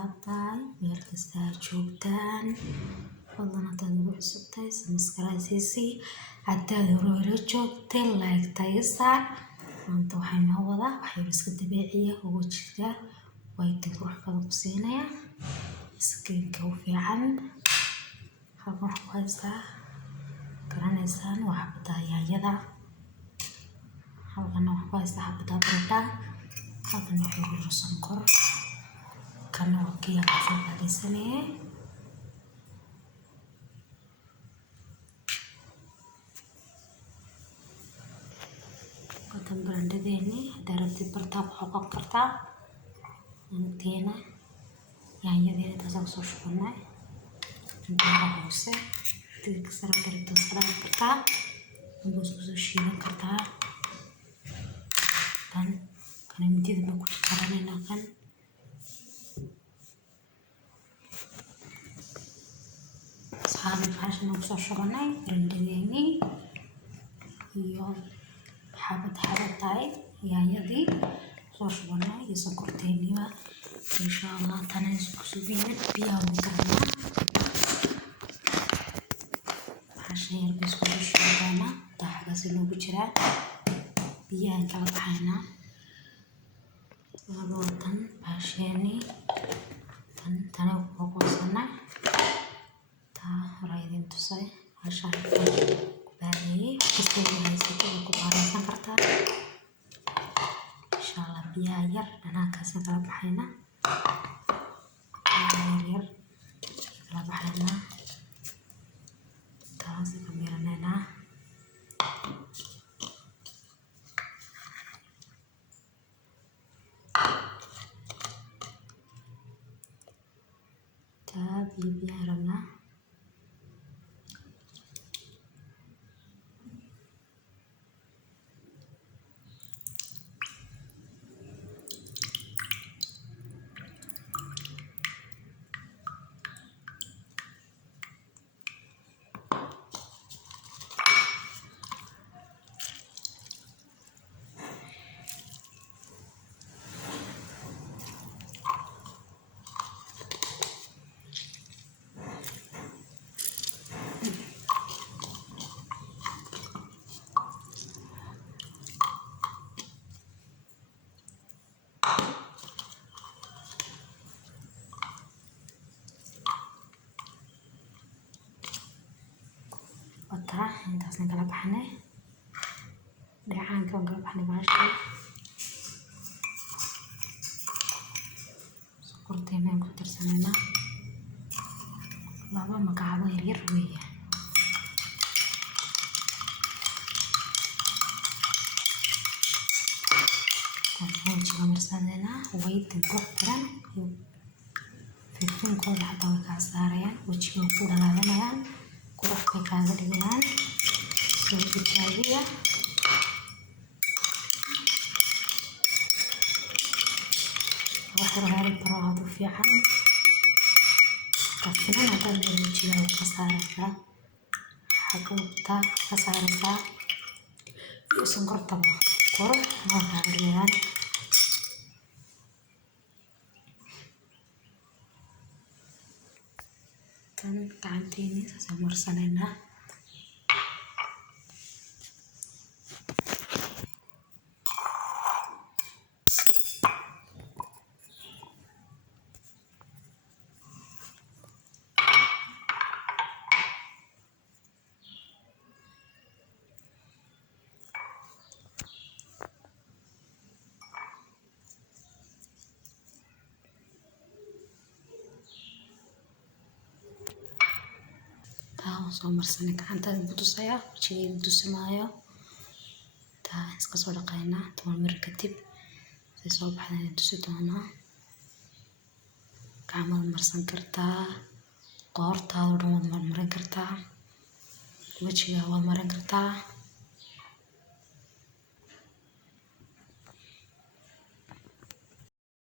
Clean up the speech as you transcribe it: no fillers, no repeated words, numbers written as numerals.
asxaabtaay meel kasta aad joogtaan fadlan hadaad ugu cusubtahay subscribe hadaad hore ila joogtay like ii saar. maanta waxaan noo wadaa wax iska dabiiciya oo wajiga white qurux badan ku siinaya skinka u fiican. halkan wax ku haystaa garanaysaan waa xabada yaanyada, halkan wax ku haystaa xabada baradhada, halkan waxaa yaalo sonkor, kan oo kiya soo qaadaysanaya. Qatan baradhadeeni hadaad rabtid bartaa ku xoqan kartaa. inteena yaanyadeena taasoo soo shubanay inta hoose tirka sare karto salaad kartaa inuu soo shiidan kartaa. kan midida ma ku qaranayna kan saxan xashna ku soo shubanay baradhadeeni iyo xabad yaanyadii soo shubanay iyo sonkorteeniba insha Allah tan isku suubiyay biyaha u karnaa. xashayar bas ku shiidana taxagas inuu jira biyaha kala baxayna labatan xashayni tan ku qoosana raydin tusay xashay baadiyay kastoo haysato ku qaaraysan kartaa insha Allah. biyaha yar dhanaankaas kala baxayna yar kala baxayna taas ka miranayna biyaha rabna intaas kala baxnay dhacaanka kala baxnay baasha sokorteena ku darsanayna laba magacabo yar weeyaan. wajiga marsanayna white qurux badan fiican kooda hadda way ka saarayaan wajiga ku dhalaalanayaan qurux ka kaaga dhigayaan soo bitaabiya. waxaan raali baraado fiican kafina hadda wajiga ka saaraysa xagga ka saaraysa iyo sonkorta qurux ma kaaga dhigayaan. tan gacanteeni soo marsanayna soo marsanay gacanta budusaya wajiga budusmaayo taa iska soo dhaqayna 10 mir kadib si soo baxday dusi doona. gacmaha marsan kartaa qoortaada dhan marin kartaa wajiga waa marin kartaa.